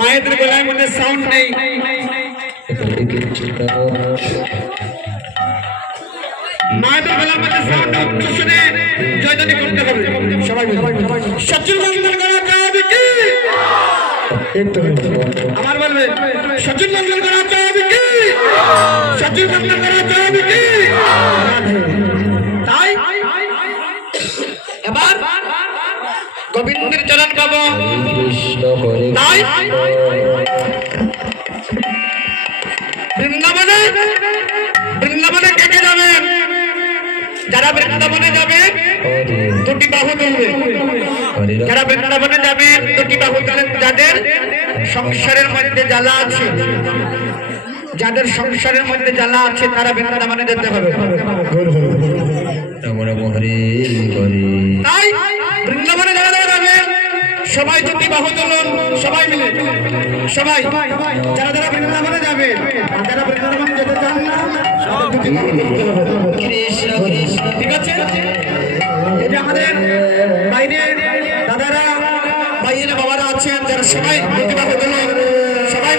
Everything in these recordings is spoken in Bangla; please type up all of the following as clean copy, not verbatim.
মায়েদের গলায় মধ্যে সাউন্ড নেই। মায়েদের গলার মধ্যে সাউন্ড উচ্চ শুনে জয়ধ্বনি করতে হবে সবাই মিলে। সচিন নন্দন করা যাবে কি? আমার বলবে সচিন নন্দন করা যাবে কি? সচিন নন্দন করা যাবে কি? তাই এবার গোবিন্দের চরণ পাবো। তাই বৃন্দাবনে কে কে যাবেন? যারা বৃন্দাবনে যাবে দুটি বাহু তুলবে। যারা বৃন্দাবনে যাবে দুটি বাহু তুলেন। যাদের সংসারের মধ্যে জ্বালা আছে, যাদের সংসারের মধ্যে জ্বালা আছে তারা বৃন্দাবনে যেতে হবে। তাই বৃন্দাবনে যারা যাবে সবাই দুটি বাহু তুলুন, সবাই মিলে সবাই। যারা যারা বৃন্দাবনে যাবে, যারা বৃন্দাবনে যেতে চান না ঠিক আছে। এই যে আমাদের বাইরে দাদারা বাইরে বাবারা আছেন, যারা সবাই দুটি বাহু তুলুন, সবাই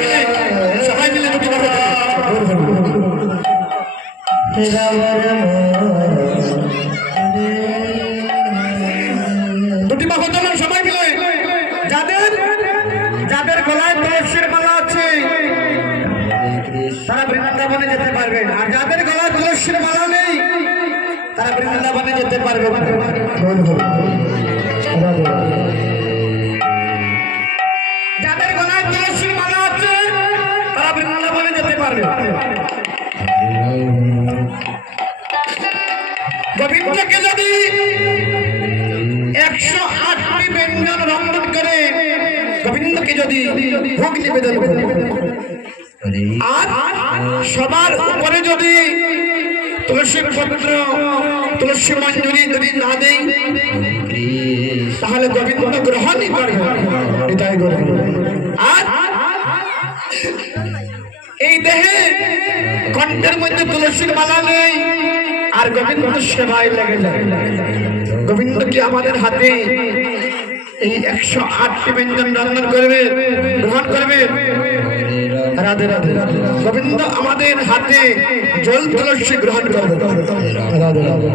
মিলে দুটি বাহু দুটি বাহু তুলুন সবাই মিলে। যাদের গলায় তুলসীর মালা আছে তারা বৃন্দাবনে যেতে পারবেন, আর যাদের গলায় তুলসীর মালা নেই তারা বৃন্দাবনে যেতে পারবে। যাদের গলায় তুলসীর মালা আছে তারা বৃন্দাবনে যেতে পারবে। গোবিন্দকে যদি 108টি ব্যঞ্জন রন্ধন করে গোবিন্দকে যদি ভোগ নিবেদন করে, আর সবার উপরে যদি তুলসীর পত্র তুলসী মঞ্জুরি যদি না দেই তাহলে গোবিন্দ গ্রহণই করে। আর এই দেহে কণ্ঠের মধ্যে তুলসীর মালা নেই আর গোবিন্দ সেবায় লেগে যায়। গোবিন্দ কি আমাদের হাতে এই 108টি ব্যঞ্জন রন্ধন করবে, গ্রহণ করবে? রাধে রাধে। গোবিন্দ আমাদের হাতে জল তুলসী গ্রহণ করবে। রাধে রাধে।